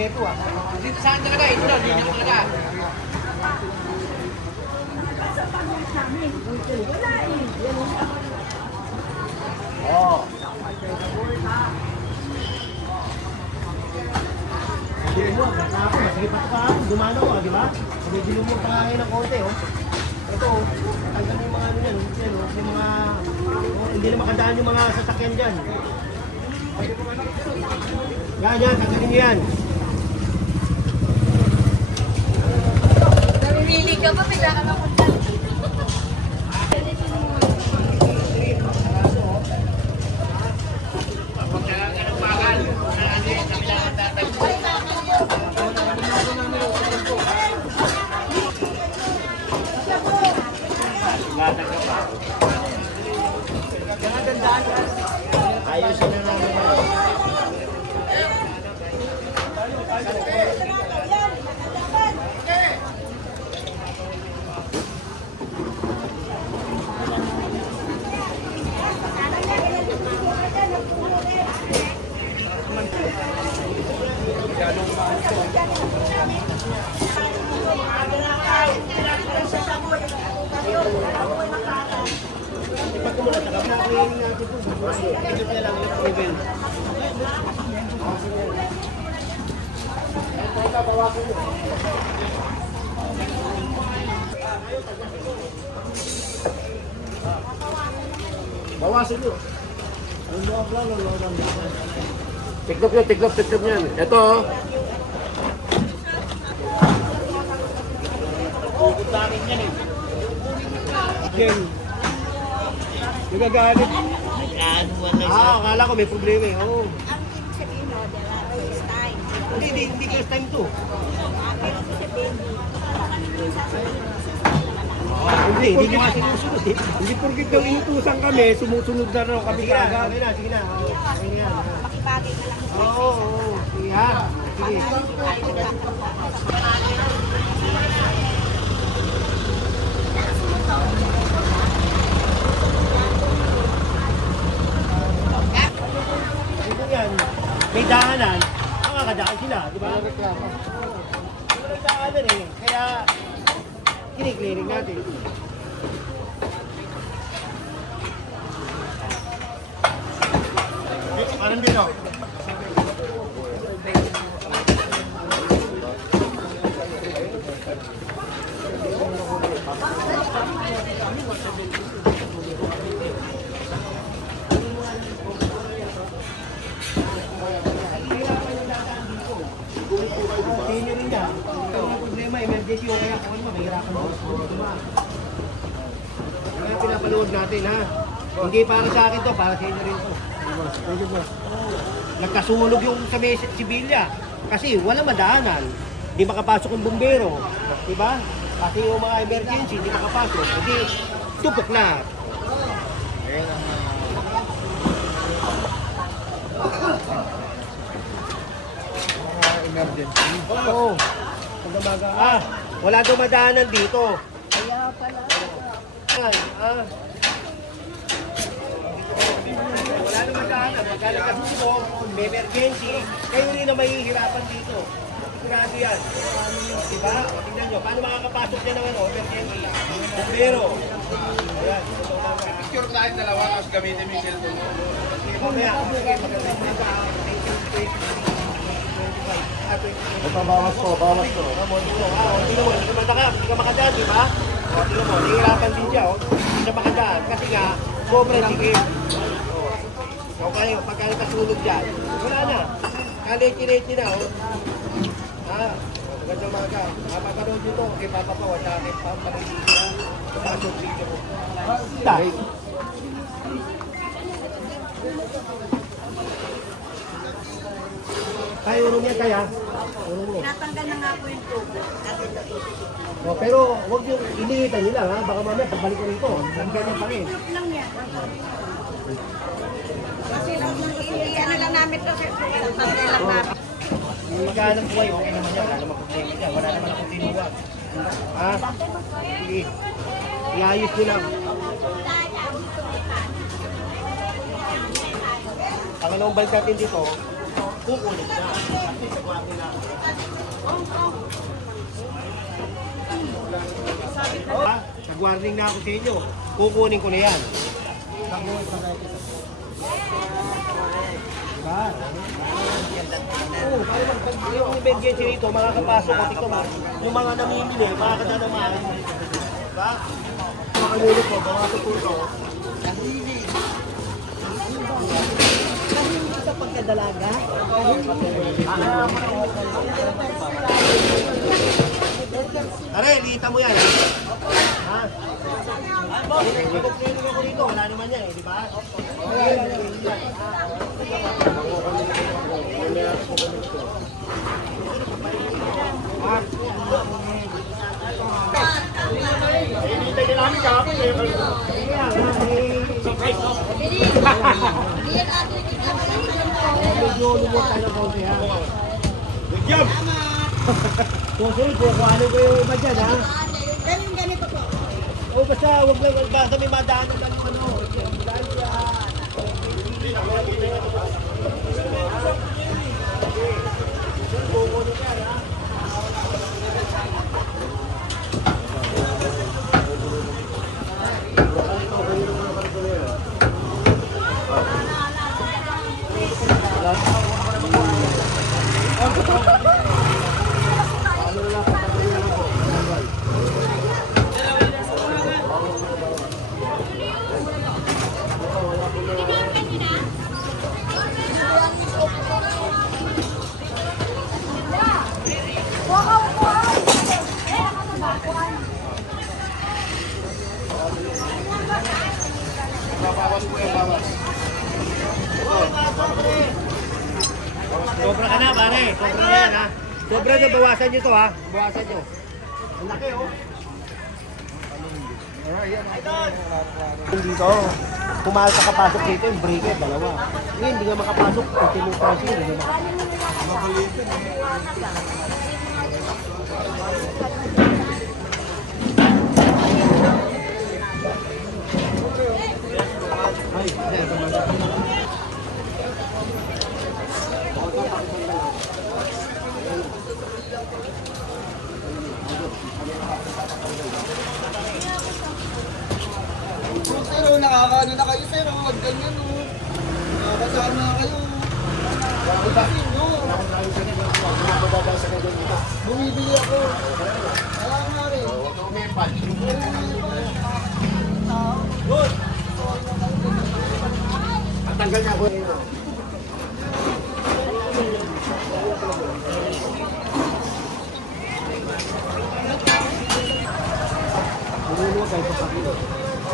respeto ah. Dito saan talaga? Ito lang, dito talaga. Oo. Hindi mo, sige pa ito kahapon, dumano ko, di ba? Medyo mo pa nga ng konti, oh. Ito, tanggal na yung mga ano yan, yung mga, hindi na makadaan yung mga sasakyan dyan. Yan, tanggalin nyo yan. Namimili ka ba? Pila ka naman dyan. Ayusin na namin yan. Ipag ko muna, saka makakuhin natin po. Ito na lang yung level. Bawasan nyo. Tiklop yan. Ito, oh. Ukot namin yan eh. Jen. Nagagalit. Akala ko may problema eh. Oo. Ang ibig sabihin mo, first time. Hindi first time to. Pero ibig sabihin, Hindi nyo nga sinusunod eh. Hindi porkit daw inutusan kami, sumusunod na raw kami Sige na, kaagad. sige na. Oo, sige na. makibagay na lang. Oo. Sige ha. Sige. Dito yan, may daanan, makakadaan sila, di ba? May daanan eh, kaya kinikliring natin. Parang dito. Senior rin yan. Ang problema, emergency o kaya kung ano, mahirapan mo. Kaya pinapanood natin ha. Hindi para sa akin to, para sa inyo rin to. Nagkasunog yung sa Sibilya kasi wala madaanan. Hindi makapasok yung bumbero. Diba? Kasi yung mga emergency, hindi makapasok. Hindi, tupok na. Emergency. Oo. Wala dumadaanan dito. Kaya pala. Wala dumadaanan. Pagka nagkasunog, may emergency, kayo rin na mahihirapan dito. Sigurado yan. Diba? Tingnan nyo, paano makakapasok dyan ng emergency? Bumbero. Ayan. Picture tayo dalawa, tapos gamitin mo yung cellphone mo. Kaya, Ito, bawas ko. Hindi ka makadaan, di ba? Tingnan mo, nahihirapan din siya, hindi siya makadaan. Kasi nga, sobrang sikip. Okay, pagka nakasulog dyan, wala na. Kaleki-leki na, magandang umaga. Mapapanood nyo to, kay Papa Pao, at kay Papa Pao. Pasok dito mo. Kaya urong yan, kaya. Urong mo. Natanggal na nga po yung tubo. Oh, pero huwag yung iniitan nila ha, baka mamaya pagbalik ko rito. Ang ganyan pa rin. Tubo lang yan. Kasi lang ano lang namin to, sir. Tanggal lang namin. Maghanap buhay, okay naman yan. Wala naman problema yan. Wala naman akong tinuwag. Ha? Sige. Iayos nyo lang. Ang anong balik natin dito, kukunin ko na. Kasi sa kwarto na ako. Nag-warning na ako sa inyo. Kukunin ko na yan. Diba? Oo, kaya yung emergency rito, makakapasok ko. Tingnan mo, yung mga namimili, makakadalamaan. Diba? Mga kanulog ko, bawasan po ito. Sa pagkadalaga. Are, liita mo yan. Ha? Kukunin ako rito, wala naman yan eh, di ba? Hinihintay na namin kahapon eh. Medyo lumot tayo ng kaunti ha. Bigyan! Kasi kukuhanin ko yung iba dyan ha. Ganito po. O basta huwag lang, basta may madaanan lang yung ano. Dahil siya. Kukunin ka ha. Sobra ka na, pare. Sobra na yan, ha. Sobra na, bawasan nyo to, ha. Bawasan nyo. Ang laki, oh. Dito, pumayag ka kapasok dito, yung breaker, dalawa. Ngayon, hindi nga makapasok. Ultimo pasok, hindi nga makapasok. Pero nakakaano na kayo sir, huwag ganyan o. Nakakasama na kayo. Kasi no. Bumibili ako. Kaya nga rin. Tanggal niya ako.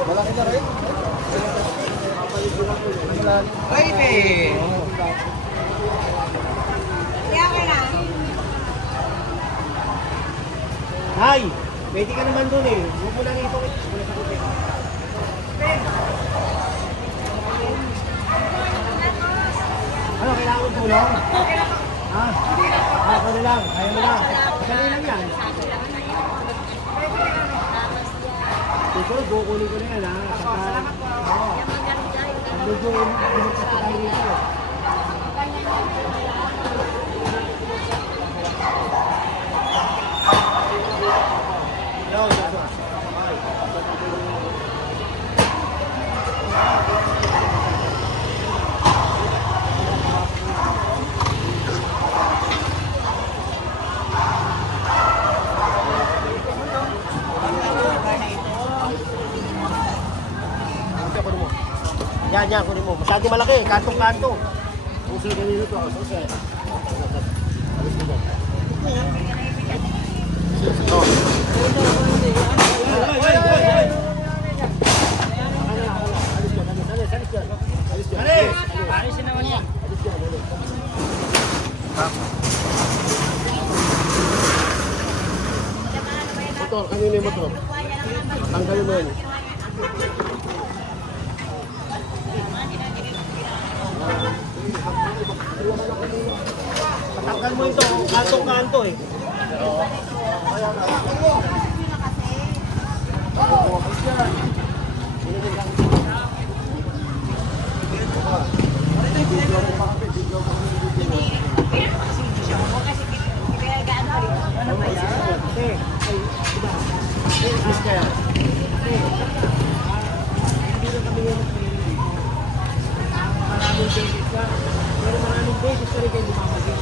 Malaki na rin. Baby! Kaya ka na. Hay! Pwede ka naman dun eh. Huwag mo lang ito. Wala sa kutin. Ano, kailangan ko tulong? Ha? Ako na lang. Kaya mo lang. Dali lang yan. Ito, kukunin ko na yan ha. Salamat po. Oo. Medyo init sa tayo rito. No, Joshua. Yan, kunin mo. Masyado malaki, kantong-kanto. Susi kanino to, susi. Alisin naman yan. Motor, kanino yung motor? Tanggalin mo yan. Patanggal mo ito, kanto-kanto eh. Business ka yan. Hindi na kami yung maraming beses ka. Pero maraming beses ka rin kayo lumamagin.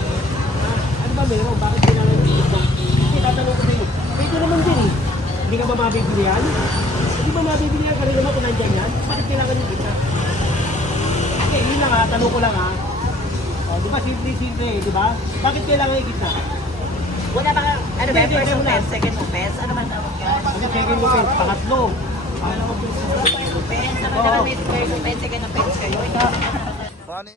Ano ba meron? Bakit kailangan dito? Kasi tatanong ko sa'yo, pwede naman din eh. Hindi ka ba mabibili yan? Hindi ba mabibili yan? Kanina naman kung nandyan yan? Bakit kailangan yung kita? Okay, yun lang ha, tanong ko lang ha. O, di ba simple-simple eh, di ba? Bakit kailangan yung kita? Wala ba, ano ba, Hindi, first hindi, offense, second offense? Ano man tawag yan? Kasi second offense, pangatlo. First offense, ano naman may first offense, second offense kayo?